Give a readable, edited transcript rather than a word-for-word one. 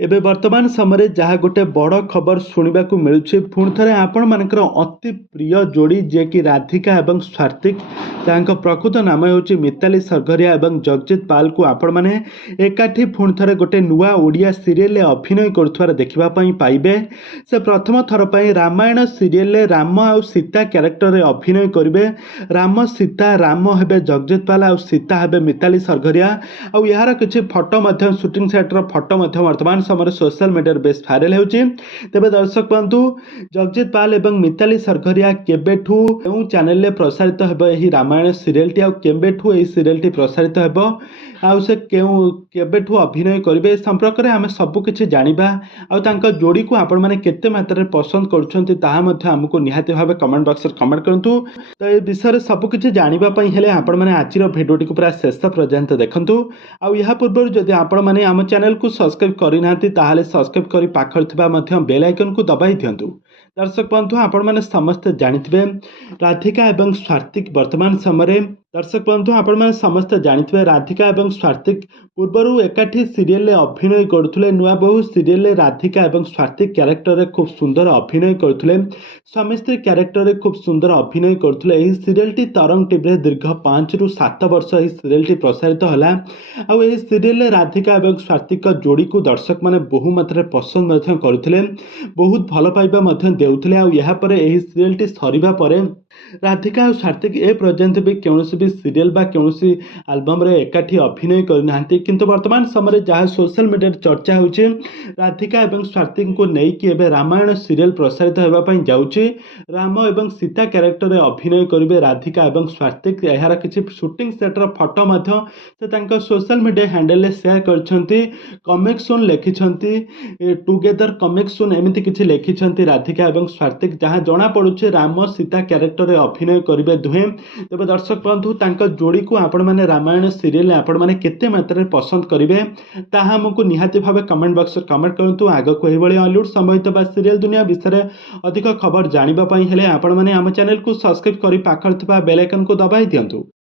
ଏବେ ବର୍ତ୍ତମାନ ସମୟରେ ଯାହା ଗୋଟେ ବଡ଼ ଖବର ଶୁଣିବାକୁ ମିଳୁଛି, ପୁଣି ଥରେ ଆପଣମାନଙ୍କର ଅତି ପ୍ରିୟ ଯୋଡ଼ି ଯିଏକି ରାଧିକା ଏବଂ ସ୍ୱାତିକ, ଯାହାଙ୍କ ପ୍ରକୃତ ନାମ ହେଉଛି ମିତାଲି ସରଗରିଆ ଏବଂ ଜଗଜିତ ପାଲକୁ ଆପଣମାନେ ଏକାଠି ପୁଣି ଥରେ ଗୋଟେ ନୂଆ ଓଡ଼ିଆ ସିରିଏଲରେ ଅଭିନୟ କରୁଥିବାର ଦେଖିବା ପାଇଁ ପାଇବେ। ସେ ପ୍ରଥମ ଥର ପାଇଁ ରାମାୟଣ ସିରିଏଲରେ ରାମ ଆଉ ସୀତା କ୍ୟାରେକ୍ଟରରେ ଅଭିନୟ କରିବେ। ରାମ ସୀତା, ରାମ ହେବେ ଜଗଜିତ ପାଲ ଆଉ ସୀତା ହେବେ ମିତାଲି ସରଗରିଆ। ଆଉ ଏହାର କିଛି ଫଟୋ ମଧ୍ୟ, ସୁଟିଂ ସେଟ୍ର ଫଟୋ ମଧ୍ୟ ବର୍ତ୍ତମାନ ସମୟରେ ସୋସିଆଲ ମିଡ଼ିଆରେ ବେଶ ଭାଇରାଲ ହେଉଛି। ତେବେ ଦର୍ଶକ ବନ୍ଧୁ, ଜଗଜିତ ପାଲ ଏବଂ ମିତାଲି ସରଗରିଆ କେବେଠୁ କେଉଁ ଚ୍ୟାନେଲରେ ପ୍ରସାରିତ ହେବ ଏହି ରାମାୟଣ ସିରିଏଲଟି, ଆଉ କେବେଠୁ ଏହି ସିରିଏଲଟି ପ୍ରସାରିତ ହେବ, ଆଉ ସେ କେବେଠୁ ଅଭିନୟ କରିବେ, ଏ ସମ୍ପର୍କରେ ଆମେ ସବୁକିଛି ଜାଣିବା। ଆଉ ତାଙ୍କ ଯୋଡ଼ିକୁ ଆପଣମାନେ କେତେ ମାତ୍ରାରେ ପସନ୍ଦ କରୁଛନ୍ତି ତାହା ମଧ୍ୟ ଆମକୁ ନିହାତି ଭାବେ କମେଣ୍ଟ ବକ୍ସରେ କମେଣ୍ଟ କରନ୍ତୁ। ତ ଏ ବିଷୟରେ ସବୁକିଛି ଜାଣିବା ପାଇଁ ହେଲେ ଆପଣମାନେ ଆଜିର ଭିଡ଼ିଓଟିକୁ ପୁରା ଶେଷ ପର୍ଯ୍ୟନ୍ତ ଦେଖନ୍ତୁ। ଆଉ ଏହା ପୂର୍ବରୁ ଯଦି ଆପଣମାନେ ଆମ ଚ୍ୟାନେଲକୁ ସବସ୍କ୍ରାଇବ୍ କରିନାହାନ୍ତି ତାହେଲେ ସବସ୍କ୍ରାଇବ୍ କରି ପାଖରେ ଥିବା ମଧ୍ୟ ବେଲ୍ ଆଇକନକୁ ଦବାଇ ଦିଅନ୍ତୁ। ଦର୍ଶକ ବନ୍ଧୁ, ଆପଣମାନେ ସମସ୍ତେ ଜାଣିଥିବେ ରାଧିକା ଏବଂ ସ୍ୱାତିକ ବର୍ତ୍ତମାନ ସମୟରେ, ଦର୍ଶକ ବନ୍ଧୁ ଆପଣମାନେ ସମସ୍ତେ ଜାଣିଥିବେ ରାଧିକା ଏବଂ ସ୍ୱାତିକ ପୂର୍ବରୁ ଏକାଠି ସିରିଏଲରେ ଅଭିନୟ କରୁଥିଲେ। ନୂଆ ବୋହୂ ସିରିଏଲରେ ରାଧିକା ଏବଂ ସ୍ୱାତିକ କ୍ୟାରେକ୍ଟରରେ ଖୁବ୍ ସୁନ୍ଦର ଅଭିନୟ କରୁଥିଲେ। ସ୍ୱାମୀ ସ୍ତ୍ରୀ କ୍ୟାରେକ୍ଟରରେ ଖୁବ୍ ସୁନ୍ଦର ଅଭିନୟ କରୁଥିଲେ। ଏହି ସିରିଏଲଟି ତରଙ୍ଗ ଟିଭିରେ ଦୀର୍ଘ 5ରୁ 7 ବର୍ଷ ଏହି ସିରିଏଲଟି ପ୍ରସାରିତ ହେଲା। ଆଉ ଏହି ସିରିଏଲରେ ରାଧିକା ଏବଂ ସ୍ୱାତିକ ଯୋଡ଼ିକୁ ଦର୍ଶକମାନେ ବହୁ ମାତ୍ରାରେ ପସନ୍ଦ ମଧ୍ୟ କରୁଥିଲେ, ବହୁତ ଭଲ ପାଇବା ମଧ୍ୟ ଦେଉଥିଲେ। ଆଉ ଏହାପରେ ଏହି ସିରିଏଲଟି ସରିବା ପରେ ରାଧିକା ଆଉ ସ୍ୱାତିକ ଏ ପର୍ଯ୍ୟନ୍ତ ବି କୌଣସି ବି ସିରିଏଲ ବା କୌଣସି ଆଲବମରେ ଏକାଠି ଅଭିନୟ କରିନାହାନ୍ତି। କିନ୍ତୁ ବର୍ତ୍ତମାନ ସମୟରେ ଯାହା ସୋସିଆଲ ମିଡ଼ିଆରେ ଚର୍ଚ୍ଚା ହେଉଛି, ରାଧିକା ଏବଂ ସ୍ୱାତିକଙ୍କୁ ନେଇକି ଏବେ ରାମାୟଣ ସିରିଏଲ ପ୍ରସାରିତ ହେବା ପାଇଁ ଯାଉଛି। ରାମ ଏବଂ ସୀତା କ୍ୟାରେକ୍ଟରରେ ଅଭିନୟ କରିବେ ରାଧିକା ଏବଂ ସ୍ୱାତିକ। ଏହାର କିଛି ସୁଟିଂ ସେଟ୍ର ଫଟୋ ମଧ୍ୟ ସେ ତାଙ୍କ ସୋସିଆଲ ମିଡ଼ିଆ ହ୍ୟାଣ୍ଡେଲରେ ସେୟାର କରିଛନ୍ତି। କମିଂ ସୁନ୍ ଲେଖିଛନ୍ତି, ଟୁଗେଦର କମିଂ ସୁନ୍, ଏମିତି କିଛି ଲେଖିଛନ୍ତି ରାଧିକା ଏବଂ ସ୍ୱାତିକ, ଯାହା ଜଣାପଡ଼ୁଛି ରାମ ସୀତା କ୍ୟାରେକ୍ଟରରେ ଅଭିନୟ କରିବେ ଦୁହେଁ। ତେବେ ଦର୍ଶକ ବନ୍ଧୁ, ତାଙ୍କ ଯୋଡ଼ିକୁ ଆପଣମାନେ ରାମାୟଣ ସିରିଏଲରେ ଆପଣମାନେ କେତେ ମାତ୍ରାରେ ପସନ୍ଦ କରିବେ ତାହା ଆମକୁ ନିହାତି ଭାବେ କମେଣ୍ଟ ବକ୍ସରେ କମେଣ୍ଟ କରନ୍ତୁ। ଆଗକୁ ଏହିଭଳି ହଲିଉଡ୍ ସମ୍ବନ୍ଧିତ ବା ସିରିଏଲ ଦୁନିଆ ବିଷୟରେ ଅଧିକ ଖବର ଜାଣିବା ପାଇଁ ହେଲେ ଆପଣମାନେ ଆମ ଚ୍ୟାନେଲକୁ ସବସ୍କ୍ରାଇବ୍ କରି ପାଖରେ ଥିବା ବେଲ୍ ଆଇକନକୁ ଦବାଇ ଦିଅନ୍ତୁ।